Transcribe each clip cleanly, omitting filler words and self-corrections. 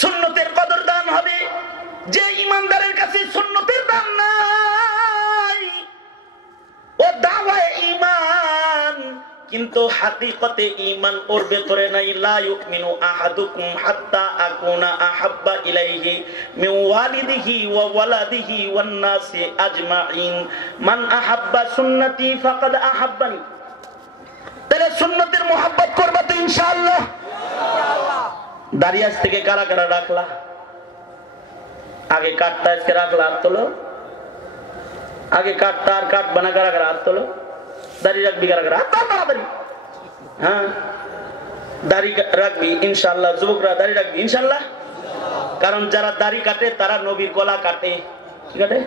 সুন্নতের কদর দান হবে। যে ইমানদারের কাছে সুন্নতের দাম নাই ও দাওয়ায়ে ঈমান, কিন্তু হাকিকতে ঈমান ওর ভেতরে নাই। লা ইউমিনু আহাদুকুম হাত্তা আকুনা আহাব্বা ইলাইহি মিন ওয়ালিদিহি ওয়া ওয়ালাদিহি ওয়ান নাসি আজমাইন মান আহাব্বা সুন্নতি ফাকাদ আহাব্বানি। তাহলে সুন্নতের মোহাব্বত করবা তো ইনশাআল্লাহ। দাড়ি আজ থেকে কারা কারা রাখলা? আগে কাটটা আজকে রাখলা, হাত তোলো। আগে কাটটা আর কাটবা না, কারা কারা হাত তোলো। দাড়ি রাখবি কারা কারা? হাত তোলো তাড়াতাড়ি। হ্যাঁ, দাড়ি রাখবি ইনশাআল্লাহ। যুবকরা দাড়ি রাখবি ইনশাআল্লাহ। কারণ যারা দাড়ি কাটে তারা নবীর গলা কাটে। কি কাটে?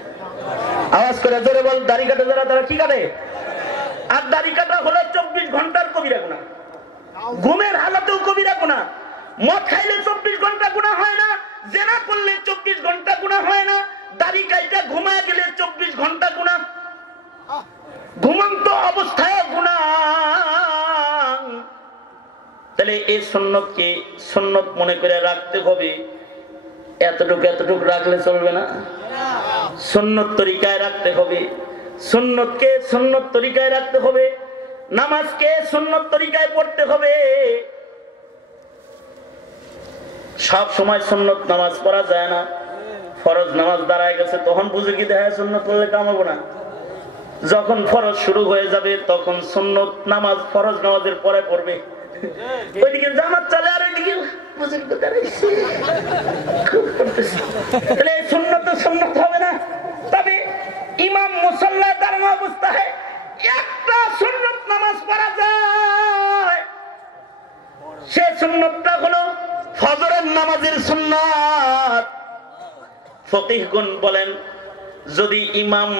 আওয়াজ করে জোরে বল। দাড়ি কাটে যারা, তারা কি কাটে? আর দাড়ি কাটা হলো 24 ঘন্টার কবিরা গুনাহ। ঘুমের হালাতেও কবিরা গুনাহ। মদ খাইলে 24 ঘন্টা গুনাহ হয় না, জেনা করলে 24 ঘন্টা গুনাহ হয় না, দাড়ি কাইটা ঘুমায় গেলে 24 ঘন্টা গুনাহ, ঘুমন্ত অবস্থায় গুনাহ। তাহলে এই সুন্নতকে সুন্নত মনে করে রাখতে হবে। এতটুকু এতটুকু রাখলে চলবে না, সুন্নত তরিকায় রাখতে হবে। সুন্নতকে সুন্নত তরিকায় রাখতে হবে। নামাজকে সুন্নত তরিকায় পড়তে হবে। সব সময় সুন্নত নামাজ পড়া যায় না। ফরজ নামাজ দাঁড়ায় গেছে তখন বুঝে কি দেখা সুন্নত পড়লে কাম হবে না। যখন ফরজ শুরু হয়ে যাবে তখন সুন্নত নামাজ ফরজ নামাজের পরে পড়বে। ওইদিকে জামাত চলে আর ওইদিকে সুন্নত সুন্নত হবে না। তবে ইমাম মুসাল্লা দাঁড়ানো অবস্থায় একটা সুন্নত নামাজ পড়া যায়। সে সুন্নতটা হলো ফজরের নামাজের সুন্নাত। ফকিহগণ বলেন, যদি ইমাম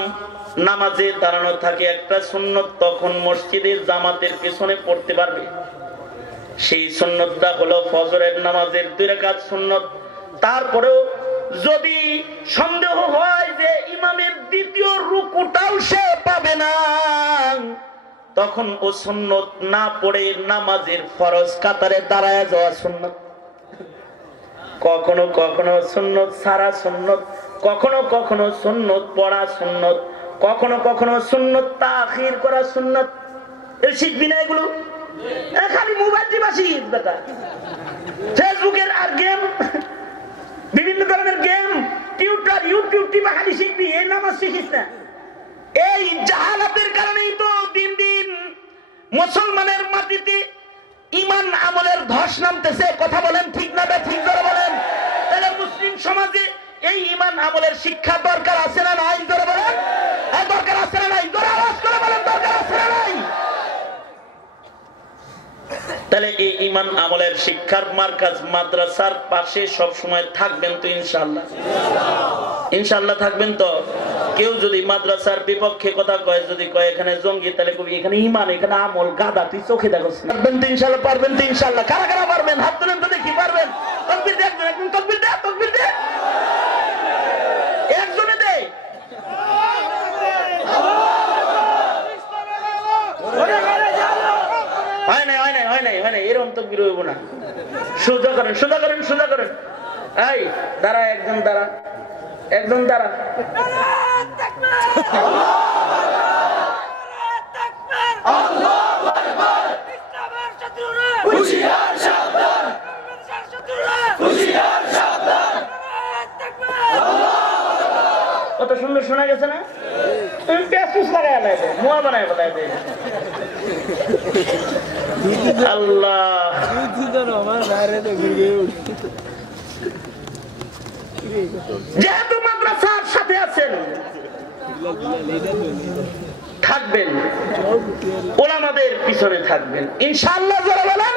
নামাজে দাঁড়ানো থাকে একটা সুন্নত, তখন মসজিদে জামাতের পেছনে পড়তে পারবে। সেই সুন্নতটা হলো ফজরের নামাজের 2 রাকাত সুন্নত। তারপরেও যদি সন্দেহ হয় যে ইমামের দ্বিতীয় রুকুটাও সে পাবে না, তখন ও সুন্নত না পড়ে নামাজের ফরজ কাতারে দাঁড়ায় যাওয়া সুন্নত। কখনো কখনো সুন্নত সারা সুন্নত, কখনো কখনো সুন্নত পড়া সুন্নত, কখনো কখনো সুন্নত তাখির করা সুন্নত। এই শিখবি না এগুলো? খালি মোবাইল টিপাসি বেটা, ফেসবুকের আর গেম, বিভিন্ন ধরনের গেম, টিউটার, ইউটিউব টিপা খালি শিখবি। এই নামাজ শিখিস না। এই জাহালাতের কারণেই তো দিন দিন মুসলমানের মাটিতে ইমান আমলের ধস নামতেছে। কথা বলেন ঠিক না ঠিক করে বলেন। তাহলে মুসলিম সমাজে এই ইমান আমলের শিক্ষা দরকার আছে না নাই? জোরে বলেন। দরকার আছে না নাই? জোরে আওয়াজ করে বলেন, দরকার আছে না নাই? তাহলে এই ইমান আমলের শিক্ষার মার্কাজ মাদ্রাসার পাশে সব সময় থাকবেন তো ইনশাআল্লাহ? ইনশাআল্লাহ থাকবেন তো? কেউ যদি মাদ্রাসার বিপক্ষে কথা কয়, যদি কয় এখানে জঙ্গি, তাহলে কবি এখানে ইমান, এখানে আমল, গাদা, তুই চোখে দেখোস। পারবেন তো ইনশাআল্লাহ? পারবেন তো ইনশাআল্লাহ? কারা কারা পারবেন? হাত তুলেন তো দেখি। পারবেন? তাকবীর দে, একজন তাকবীর দে, তাকবীর দে, একজনে দে। হয় নাই, হয় নাই, হয় নাই, হয় নাই, এরকম তাকবীর হইব না। সোজা করেন, সোজা করেন, সোজা করেন। এই দাঁড়া, একজন দাঁড়া, একজন দাঁড়া। কত সুন্দর শোনা গেছে না? আল্লাহ, যেহেতু মাদ্রাসার সাথে আছেন, থাকবেন, ওলামাদের পিছনে থাকবেন ইনশাআল্লাহ। যারা বলেন